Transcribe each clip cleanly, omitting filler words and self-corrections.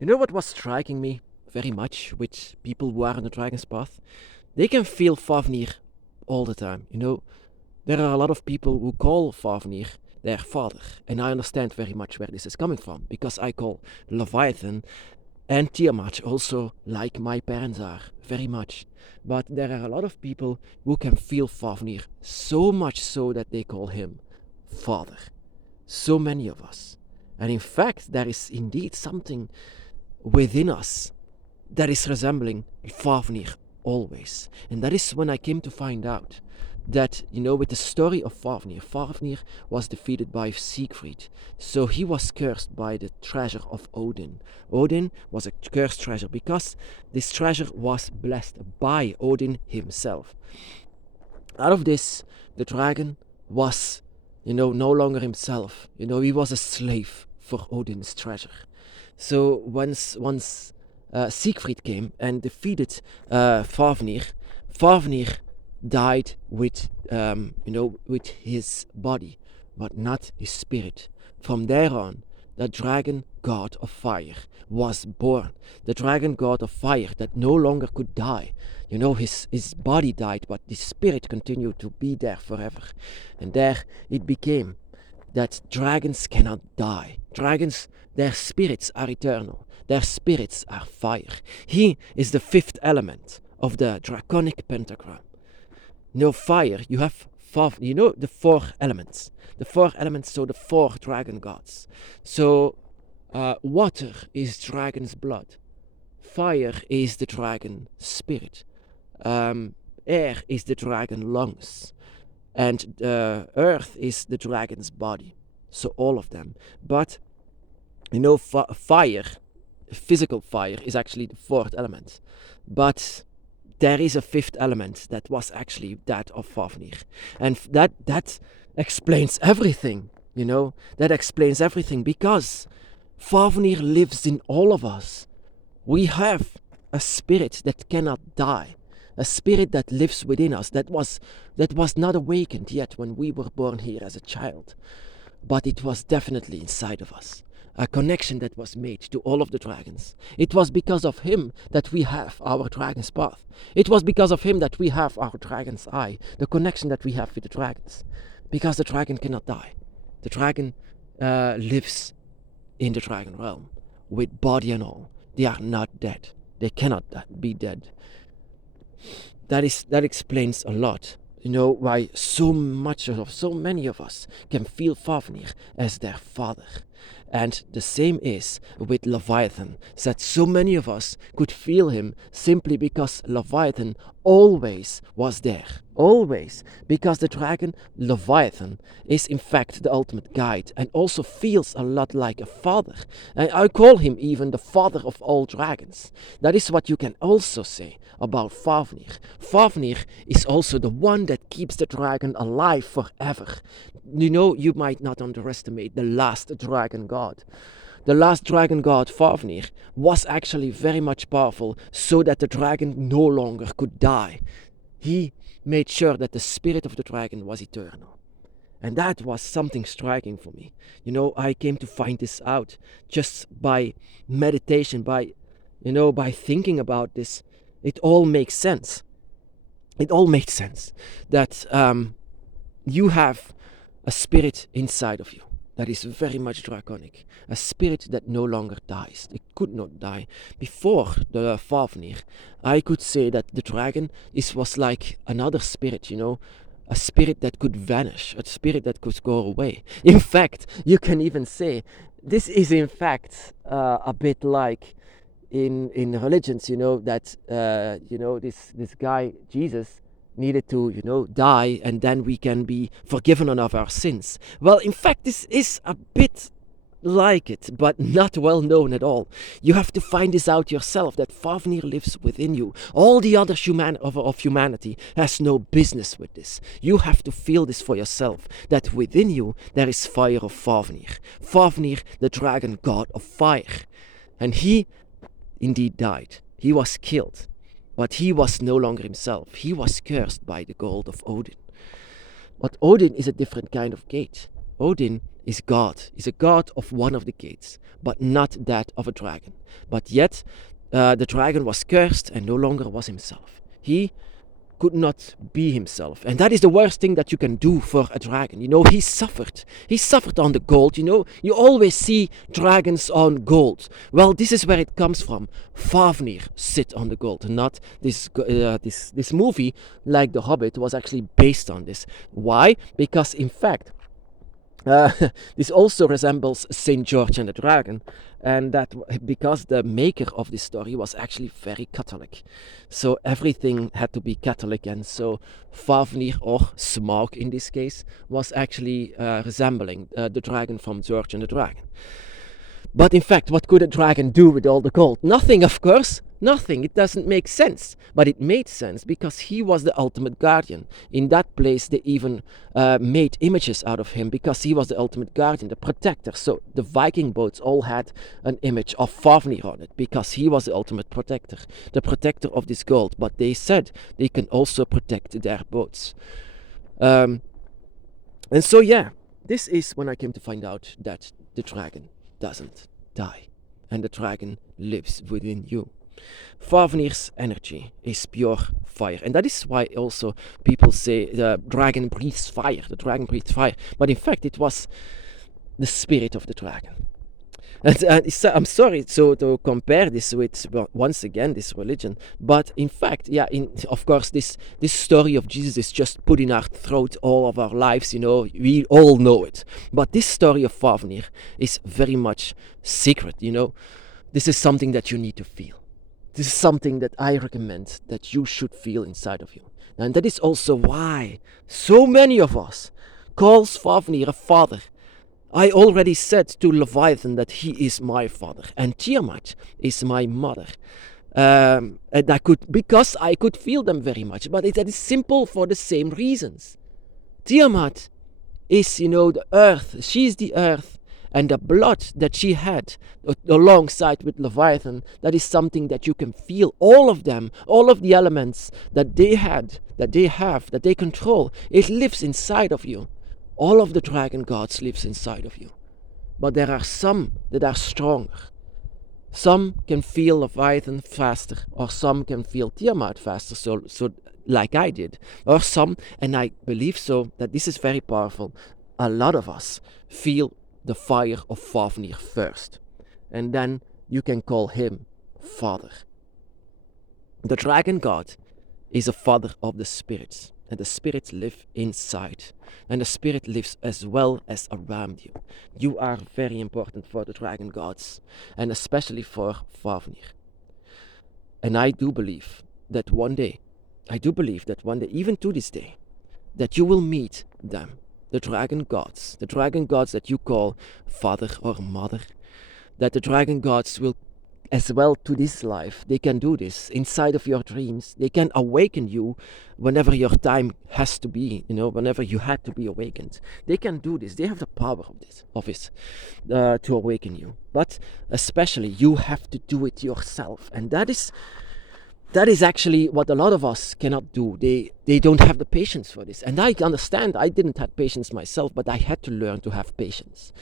You know what was striking me very much with people who are on the Dragon's Path? They can feel Fafnir all the time. There are a lot of people who call Fafnir their father, and I understand very much where this is coming from, because I call Leviathan and Tiamat also like my parents are, very much. But there are a lot of people who can feel Fafnir so much so that they call him father. So many of us. And in fact, there is indeed something within us that is resembling Fafnir always. And that is when I came to find out that, with the story of Fafnir was defeated by Siegfried. So he was cursed by the treasure of Odin. Odin was a cursed treasure because this treasure was blessed by Odin himself. Out of this, the dragon was, no longer himself. He was a slave for Odin's treasure. So once Siegfried came and defeated Fafnir died with his body, but not his spirit. From there on, the dragon god of fire was born. The dragon god of fire that no longer could die. His body died, but his spirit continued to be there forever. And there it became that dragons cannot die. Dragons, their spirits are eternal. Their spirits are fire. He is the fifth element of the draconic pentagram. Fire, you have the four elements. The four elements, so the four dragon gods. So water is dragon's blood. Fire is the dragon spirit. Air is the dragon lungs. And earth is the dragon's body. So all of them. But, fire, physical fire, is actually the fourth element. But there is a fifth element that was actually that of Fafnir. And that explains everything, That explains everything because Fafnir lives in all of us. We have a spirit that cannot die. A spirit that lives within us, that was not awakened yet when we were born here as a child. But it was definitely inside of us. A connection that was made to all of the dragons. It was because of him that we have our dragon's path. It was because of him that we have our dragon's eye. The connection that we have with the dragons. Because the dragon cannot die. The dragon lives in the dragon realm. With body and all. They are not dead. They cannot be dead. That explains a lot. Why so many of us can feel Fafnir as their father. And the same is with Leviathan, that so many of us could feel him simply because Leviathan always was there. Always. Because the dragon Leviathan is in fact the ultimate guide and also feels a lot like a father. And I call him even the father of all dragons. That is what you can also say about Fafnir. Fafnir is also the one that keeps the dragon alive forever. You might not underestimate the last dragon god. The last dragon god, Fafnir, was actually very much powerful so that the dragon no longer could die. He made sure that the spirit of the dragon was eternal. And that was something striking for me. I came to find this out just by meditation, by thinking about this. It all makes sense. It all makes sense that you have a spirit inside of you that is very much draconic. A spirit that no longer dies. It could not die. Before the Fafnir, I could say that the dragon was like another spirit, a spirit that could vanish, a spirit that could go away. In fact, you can even say this is in fact a bit like in religions, that this guy Jesus needed to die and then we can be forgiven of our sins. Well, in fact, this is a bit like it, but not well known at all. You have to find this out yourself, that Fafnir lives within you. All the other of humanity has no business with this. You have to feel this for yourself, that within you there is fire of Fafnir. Fafnir, the dragon god of fire. And he indeed died. He was killed. But he was no longer himself. He was cursed by the gold of Odin. But Odin is a different kind of gate. Odin is God, is a god of one of the gates, but not that of a dragon. But yet, the dragon was cursed and no longer was himself. He could not be himself. And that is the worst thing that you can do for a dragon. He suffered. He suffered on the gold. You always see dragons on gold. Well, this is where it comes from. Fafnir sit on the gold, not this movie, like The Hobbit, was actually based on this. Why? Because, in fact, this also resembles Saint George and the Dragon, and that because the maker of this story was actually very Catholic, so everything had to be Catholic, and so Fafnir, or Smaug in this case, was actually resembling the dragon from George and the Dragon. But in fact, what could a dragon do with all the gold? Nothing, of course. Nothing. It doesn't make sense. But it made sense because he was the ultimate guardian. In that place, they even made images out of him because he was the ultimate guardian, the protector. So the Viking boats all had an image of Fafnir on it because he was the ultimate protector, the protector of this gold. But they said they can also protect their boats. And so, yeah, this is when I came to find out that the dragon doesn't die, and the dragon lives within you. Fafnir's energy is pure fire, and that is why also people say the dragon breathes fire. The dragon breathes fire, but in fact it was the spirit of the dragon. And I'm sorry to compare this with, once again, this religion, but in fact, of course, this story of Jesus is just put in our throat all of our lives, we all know it. But this story of Fafnir is very much secret, This is something that you need to feel. This is something that I recommend that you should feel inside of you. And that is also why so many of us calls Fafnir a father. I already said to Leviathan that he is my father, and Tiamat is my mother. And because I could feel them very much, but that is simple for the same reasons. Tiamat is, the earth. She's the earth, and the blood that she had alongside with Leviathan, that is something that you can feel. All of them, all of the elements that they have, that they control, it lives inside of you. All of the dragon gods lives inside of you. But there are some that are stronger. Some can feel Leviathan faster, or some can feel Tiamat faster, so like I did. Or some, and I believe so, that this is very powerful, a lot of us feel the fire of Fafnir first. And then you can call him Father. The dragon god is a father of the spirits. And the spirits live inside. And the spirit lives as well as around you. You are very important for the dragon gods. And especially for Fafnir. And I do believe that one day, even to this day, that you will meet them. The dragon gods that you call father or mother. That the dragon gods will, as well to this life, they can do this inside of your dreams. They can awaken you whenever your time has to be, whenever you had to be awakened. They can do this. They have the power of it to awaken you. But especially you have to do it yourself. And that is actually what a lot of us cannot do. They don't have the patience for this. And I understand. I didn't have patience myself, but I had to learn to have patience.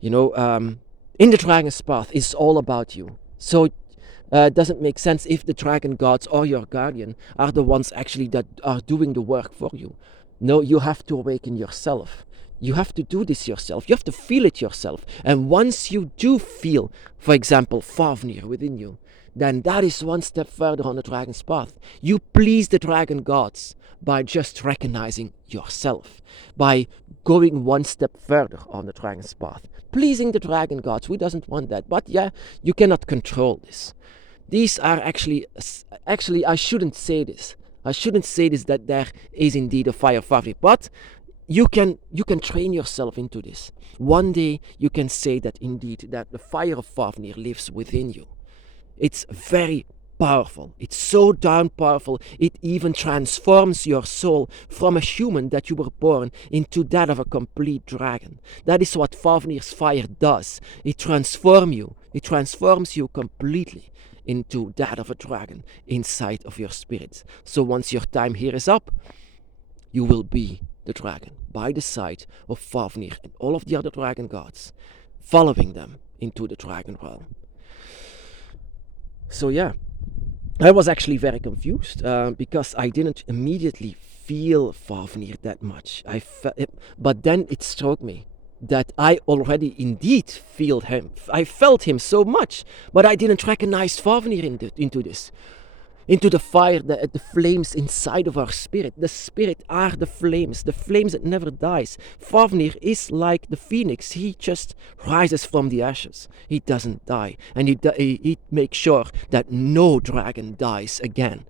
In the dragon's path, it's all about you. So it doesn't make sense if the dragon gods or your guardian are the ones actually that are doing the work for you. No, you have to awaken yourself. You have to do this yourself. You have to feel it yourself. And once you do feel, for example, Fafnir within you, then that is one step further on the dragon's path. You please the dragon gods by just recognizing yourself, by going one step further on the dragon's path. Pleasing the dragon gods, who doesn't want that? But you cannot control this. These are actually, I shouldn't say this. That there is indeed a fire of Fafnir, but you can train yourself into this. One day you can say that indeed that the fire of Fafnir lives within you. It's very powerful. It's so darn powerful. It even transforms your soul from a human that you were born into that of a complete dragon. That is what Fafnir's fire does. It transforms you. It transforms you completely into that of a dragon inside of your spirit. So once your time here is up, you will be the dragon by the side of Fafnir and all of the other dragon gods, following them into the dragon realm. So yeah, I was actually very confused because I didn't immediately feel Fafnir that much. But then it struck me that I already indeed feel him. I felt him so much, but I didn't recognize Fafnir into this. Into the fire, the flames inside of our spirit. The spirit are the flames that never dies. Fafnir is like the phoenix. He just rises from the ashes. He doesn't die. And he makes sure that no dragon dies again.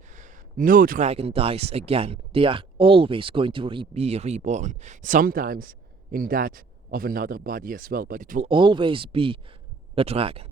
No dragon dies again. They are always going to be reborn. Sometimes in that of another body as well. But it will always be a dragon.